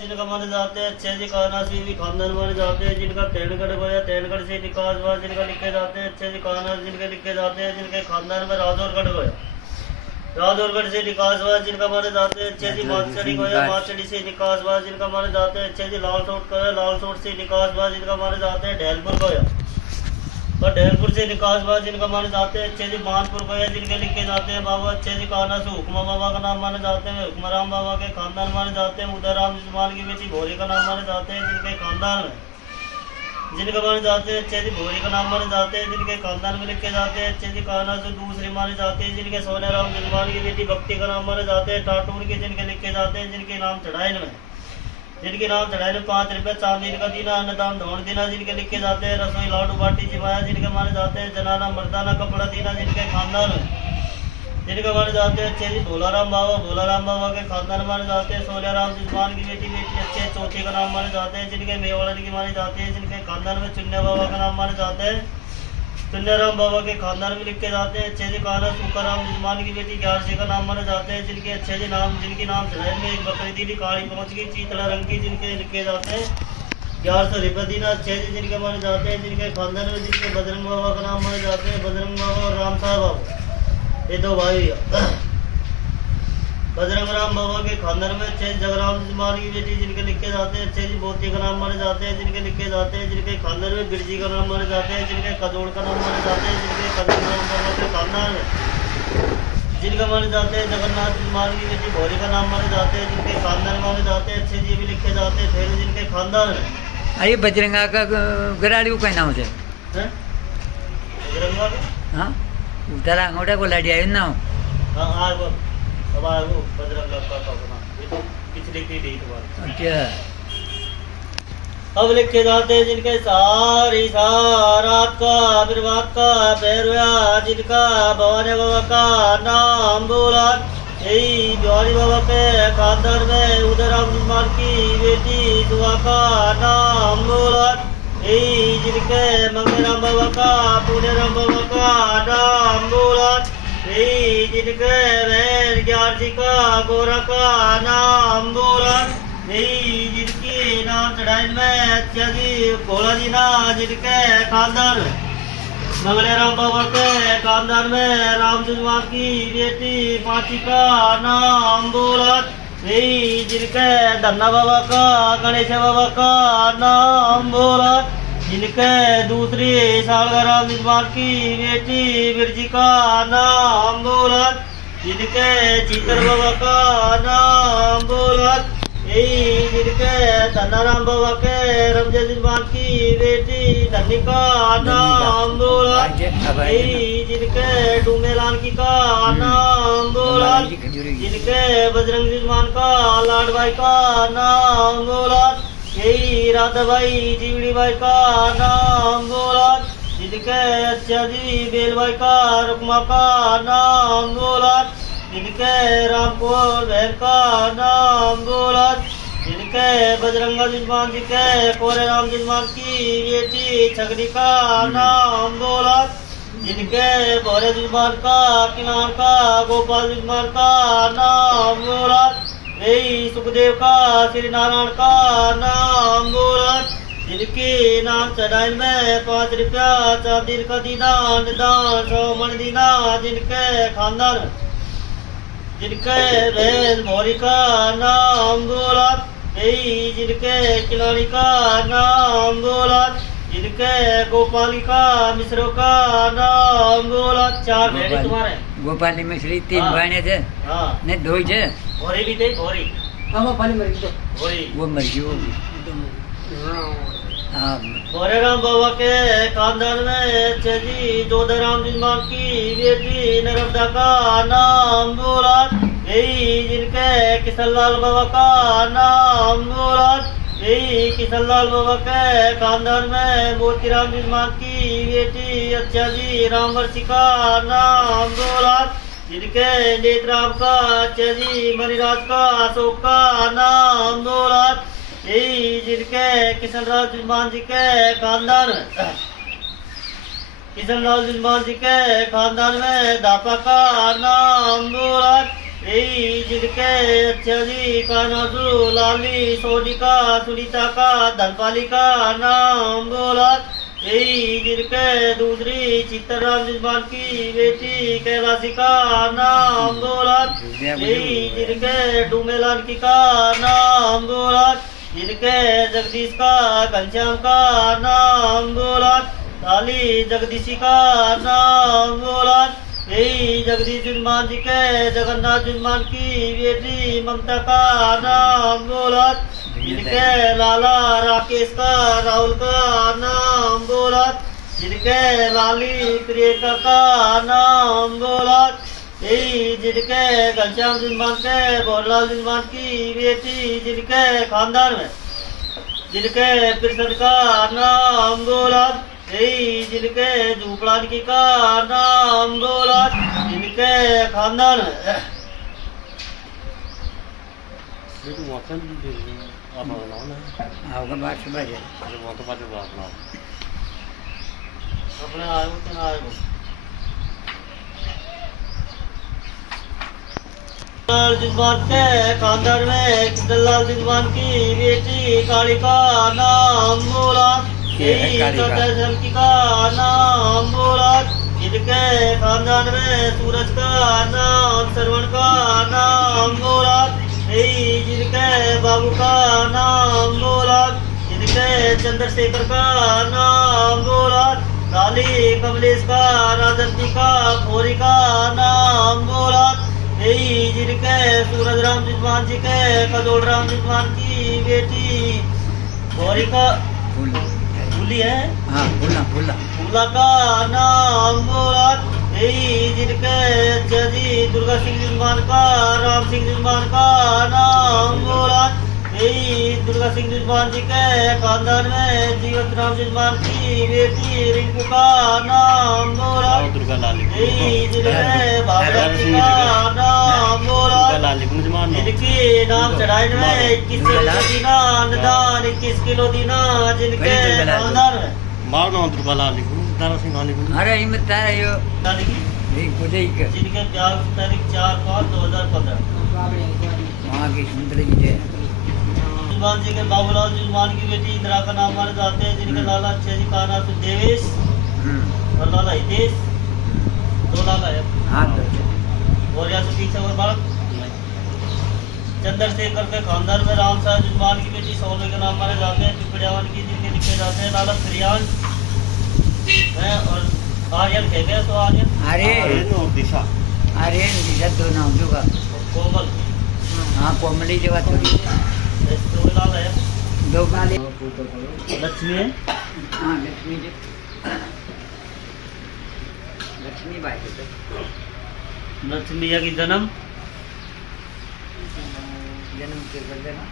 जिनका माने जाते हैं अच्छे जी कानासी भी खानदान माने जाते हैं जिनका तेनगढ़ गया तेनगढ़ से निकास हुआ जिनका लिखे जाते हैं अच्छे जी काना जिनके लिखे जाते हैं जिनके खानदान में राजौरगढ़ गया राजौरगढ़ से निकास हुआ जिनका माने जाते हैं अच्छे जी माचड़ी गया माचड़ी से निकास हुआ जिनका माने जाते हैं अच्छे जी लालसोट गया लालसोट से निकास हुआ जिनका माने जाते हैं ढेलपुर गया और ढेलपुर से निकास हुआ जिनका माने जाते हैं अच्छे जी मानपुर गया जिनके लिखे जाते हैं बाबा अच्छे जी काना से हुक्मा बाबा का नाम माने जाते हैं हुक्मराम बाबा के खानदान माने जाते हैं उदयराम जिसमान की बेटी भोरी का नाम माने जाते हैं जिनके खानदान में जिनका माने जाते हैं अच्छे जी भोरी का नाम माने जाते हैं जिनके खानदान में लिखे जाते हैं अच्छे जी काना से दूसरे माने जाते हैं जिनके सोनेराम जिसमान की बेटी भक्ति का नाम माने जाते हैं टाटूर के जिनके लिखे जाते हैं जिनके नाम चढ़ाए में जिनके नाम चढ़ाए में 5 रुपये चांदी का दीना अन्नदान धोन दीना जिनके लिखे जाते हैं रसोई लाडू बाटी जिमाया जिनके माने जाते हैं जनाना मर्दाना कपड़ा दीना जिनके खानदान में जिनके माने जाते हैं अच्छे जी भोलाराम बाबा के खानदान माने जाते हैं सोनियाराम जिसमान की बेटी अच्छे चौथी का नाम माने जाते हैं जिनके मेवाड़न की माने जाते हैं जिनके खानदान में चुन्या बाबा का नाम माने जाते हैं चुन्याराम बाबा के खानदान में लिखे जाते हैं अच्छे जी काना सुखाराम जिसमान की बेटी 11 का नाम माने जाते हैं जिनके अच्छे जी नाम जिनकी नाम चढ़ाई में एक बकरी दीदी काली पहुंच गई चीतला रंग की जिनके लिखे जाते हैं 1100 रुपये दीना अच्छे जी जिनके माने जाते हैं जिनके खानदान में जिनके बजरंग बाबा का नाम माने जाते हैं बजरंग बाबा और राम साहब बाबा ये 2 भाई बजरंग राम बाबा के खानदान में अच्छे जगराम जिसमान की बेटी जिनके लिखे जाते हैं अच्छे जी मोती का नाम माने जाते हैं जिनके लिखे जाते हैं जिनके खानदान में बिरजी का नाम माने जाते हैं जिनके कजोड़ का नाम माने जाते हैं जिनके कजोड़ राम बाबा के खानदान में जिनका माने जाते हैं जगन्नाथ जिसमान की बेटी भोरी का नाम माने जाते हैं जिनके खानदान माने जाते हैं अच्छे जी भी लिखे जाते हैं फिर जिनके खानदान में अरे बजरंगा का गराड़ी का नाम है बजरंगा हाँ उतारा अंगोटा को लाड़ी आयो ना हाँ आगो अब आगो बजरंगा का नाम ये तो पिछले की डेट बात अच्छा अब लिखे जाते हैं जिनके सारी रात का आविर्भाव का भैरवा जिनका भवानी बाबा का नाम बोला यही भवानी बाबा के खानदान में उदयराम जिसमान की बेटी दुआ का नाम बोला यही जिनके मंगेराम बाबा का पुण्यराम बाबा का नाम बोला यही जिनके बहन ग्यार जी का गोरा का नाम बोला यही जिनकी नाम चढ़ाई में अच्छा जी भोला जी ना जिनके खानदान मंगलेराम बाबा के खानदान में राम जिसमान की बेटी पांची का नाम बोला यही जिनके धन्ना बाबा का गणेश बाबा का नाम बोला जिनके दूसरी सालगा राम जिसमान की बेटी बिरजी का नाम बोला जिनके चीतर बाबा का नाम बोला यही जिनके धनाराम बाबा के रमजे जिसमान की बेटी धनी का नाम बोला यही जिनके डूमेलान की का नाम बोला जिनके बजरंग जिसमान का लाड भाई का नाम बोला यही राधा भाई जीवड़ी भाई का नाम बोला जिनके अच्छा जी बेल भाई का रुकमा का नाम बोला जिनके रामपुर बहन का नाम बोला जिनके बजरंगा जिसमान जी के कोरे राम जिसमान की बेटी छगनी का नाम बोला जिनके भोरे जिसमान का किनार का गोपाल जिसमान का नाम बोला यही सुखदेव का श्री नारायण का नाम बोला जिनके नाम चढ़ाई में 5 रुपया चांदी का दीना निदान 100 मन दीना जिनके खानदान जिनके बहन भोरी का नाम बोला यही जिनके खिलाड़ी का नाम बोला जिनके गोपाली का मिश्रों का नाम बोला 4 भेड़े तुम्हारे गोपाली मिश्री 3 बहने थे हाँ ने धोई थे भोरी भी थे भोरी वो मर गई वो हाँ भोरे राम बाबा के खानदान में अच्छे जी जोधराम जिसमान की बेटी नर्मदा का नाम बोला यही जिनके किशनलाल बाबा का नाम बोला यही किशनलाल बाबा के खानदान में मोतीराम जिसमान की बेटी अच्छा जी रामवर्षी का नाम बोला जिनके नेतराम का अच्छा जी मणिराज का अशोक का नाम बोला यही जिनके किशनलाल जिसमान जी के खानदान किशनलाल जिसमान जी के खानदान में दापा का नाम बोला यही जिनके अच्छा जी कानाजू लाली सोनिका सुनीता का धनपाली का नाम बोला। यही जिनके दूसरी चित्तराम जजमान की बेटी कैलाशी का नाम बोला। यही जिनके डूमेलाल की का नाम बोला। जिनके जगदीश का घनश्याम का नाम बोला। काली जगदीशी का नाम बोला। यही जगदीश जुलमान जी के जगन्नाथ जुलमान की बेटी ममता का नाम बोला। जिनके लाला राकेश का राहुल का नाम बोला। जिनके लाली प्रियंका का नाम बोला। यही जिनके घनश्याम जुलमान के भोरलाल जुलमान की बेटी जिनके खानदान में जिनके कृष्ण का नाम बोला। यही जिनके झूपड़ानकी का नाम बोला। जिनके खानदान में आओगे बात सुबह से अपने आए तो आए जुलमान के खानदान में कृष्णलाल जुलमान की बेटी काली का नाम बोला। यही दर्शन की का नाम बोला। जिनके खानदान में सूरज का नाम श्रवण का नाम बोला। यही जिनके बाबू का नाम बोला। जिनके चंद्रशेखर का नाम बोला। काली कमलेश का राजन का भोरी का नाम बोला। यही जिनके सूरज राम जजमान जी के कदोड़ राम जजमान की बेटी भोरी का फूली है हाँ फूला फूला फूला का नाम बोला। यही जिनके जजी दुर्गा सिंह जुलमान का राम सिंह जुलमान का नाम बोला। यही दुर्गा सिंह जुलमान जी के खानदान में जीवत राम जुलमान की बेटी रिंकू का नाम बोला। यही जिनके भावरा जी का नाम बोला। जिनकी नाम चढ़ाई में 21 किलो दीना अनुदान 21 किलो दीना जिनके खानदान में अरे हिम्मत तारा यो जिनके ब्याह तारीख 4/5/2015 वहाँ की सुंदर जी है जुलमान जी के बाबूलाल जुलमान की बेटी इंदिरा का नाम माने जाते हैं। जिनके लाला अच्छे जी का नाम देवेश और लाला हितेश 2 लाला है। हाँ और या तो पीछे और बालक चंद्रशेखर के खानदान में राम साहब जुलमान की बेटी सोने के नाम माने जाते हैं। पिपड़ियावन की जिनके लिखे जाते हैं लाला श्रियांश है और आर्यन कह गए तो आर्यन और दिशा दो नाम होगा कोमल हाँ कोमली जगह थोड़ी तो लाला है। 2 गाली लक्ष्मी है हाँ लक्ष्मी जी लक्ष्मी बाई लक्ष्मी की जन्म जन्म के कर देना